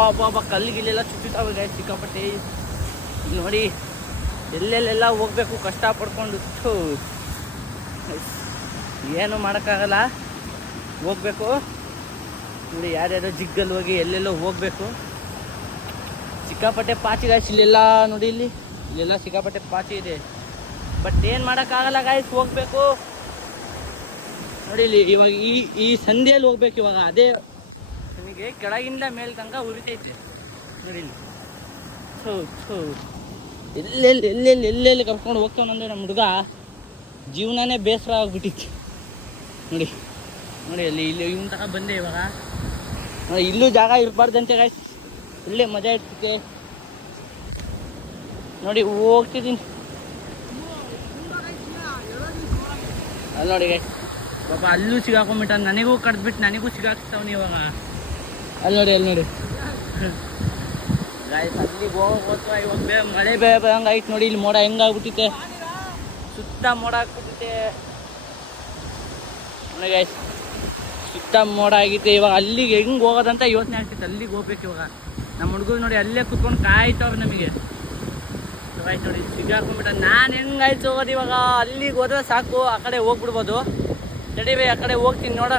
ಅಬ್ಬಾ ಕಲ್ಲಿಗಿಲ್ಲೆಲ್ಲ ಚುಚ್ಚಿತಾವೆ ಗೈಸ್ ಸಿಕ್ಕಾಪಟ್ಟೆ. ನೋಡಿ ಎಲ್ಲೆಲ್ಲೆಲ್ಲ ಹೋಗ್ಬೇಕು ಕಷ್ಟ ಪಡ್ಕೊಂಡು. ಏನು ಮಾಡೋಕ್ಕಾಗಲ್ಲ, ಹೋಗ್ಬೇಕು. ನೋಡಿ ಯಾರ್ಯಾರೋ ಜಿಗ್ಗಲ್ಲಿ ಹೋಗಿ ಎಲ್ಲೆಲ್ಲೋ ಹೋಗ್ಬೇಕು. ಸಿಕ್ಕಾಪಟ್ಟೆ ಪಾಚಿ ಗಾಯ್ಸ್ ಇಲ್ಲೆಲ್ಲ. ನೋಡಿ ಇಲ್ಲೆಲ್ಲ ಸಿಕ್ಕಾಪಟ್ಟೆ ಪಾಚಿ ಇದೆ. ಬಟ್ ಏನು ಮಾಡೋಕ್ಕಾಗಲ್ಲ ಗಾಯ್ಸ್, ಹೋಗ್ಬೇಕು. ನೋಡಿ ಇಲ್ಲಿ ಇವಾಗ ಈ ಸಂಧಿಯಲ್ಲಿ ಹೋಗ್ಬೇಕು. ಇವಾಗ ಅದೇ ನಿಮಗೆ ಕೆಳಗಿಂದ ಮೇಲ್ ತನಕ ಉರಿತೈತೆ. ನೋಡಿ ಇಲ್ಲಿ ಎಲ್ಲೆಲ್ಲಿ ಕರ್ಕೊಂಡು ಹೋಗ್ತಾವಂದ್ರೆ ನಮ್ಮ ಹುಡುಗ ಜೀವನನೇ ಬೇಸರ ಆಗ್ಬಿಟ್ಟಿತ್ತು. ನೋಡಿ ಅಲ್ಲಿ ಇವನ್ ತನಕ ಬಂದೆ. ಇವಾಗ ನೋಡಿ ಇಲ್ಲೂ ಜಾಗ ಇರಬಾರ್ದಂತೆ ಗಾಯ್ಸ್, ಒಳ್ಳೆ ಮಜಾ ಇರ್ತೈತೆ. ನೋಡಿ ಹೋಗ್ತಿದ್ದೀನಿ ಅಲ್ಲಿ. ನೋಡಿ ಗಾಯ್ಸ್ ಪಾಪ ಅಲ್ಲೂ ಸಿಗಾಕೊಂಡ್ಬಿಟ್ಟ, ನನಗೂ ಕಡ್ದ್ಬಿಟ್ಟು ನನಗೂ ಸಿಗಾಕ್ತಾವನಿ ಇವಾಗ. ಅಲ್ಲಿ ನೋಡಿ ಗಾಯ್ಸ್ ಅಲ್ಲಿಗೆ ಹೋಗ್ತಾ ಇವಾಗ ಮಳೆ ಬರಂಗೆ ಆಯ್ತು. ನೋಡಿ ಇಲ್ಲಿ ಮೋಡ ಹೆಂಗಾಗ್ಬಿಟ್ಟಿದೆ, ಸುತ್ತ ಮೋಡ ಹಾಕ್ಬಿಟ್ಟಿದೆ. ನೋಡಿ ಗಾಯ್ಸ್ ಸುತ್ತ ಮೋಡ ಆಗಿತ್ತೆ. ಇವಾಗ ಅಲ್ಲಿಗೆ ಹೆಂಗೆ ಹೋಗೋದಂತ ಯೋಚನೆ ಆಗ್ತಿತ್ತು. ಅಲ್ಲಿಗೆ ಹೋಗ್ಬೇಕು ಇವಾಗ. ನಮ್ಮ ಹುಡುಗರು ನೋಡಿ ಅಲ್ಲೇ ಕುತ್ಕೊಂಡು ಕಾಯ್ತವ್ರು ನಮಗೆ. ಆಯ್ತು ನೋಡಿ ಸಿಗಾಕೊಂಡ್ಬಿಟ್ಟ. ನಾನು ಹೆಂಗಾಯ್ತು ಹೋಗೋದು ಇವಾಗ? ಅಲ್ಲಿಗೆ ಹೋದ್ರೆ ಸಾಕು, ಆ ಕಡೆ ಹೋಗ್ಬಿಡ್ಬೋದು. ತಡಿ ಬೈ, ಆ ಕಡೆ ಹೋಗ್ತೀನಿ ನೋಡ.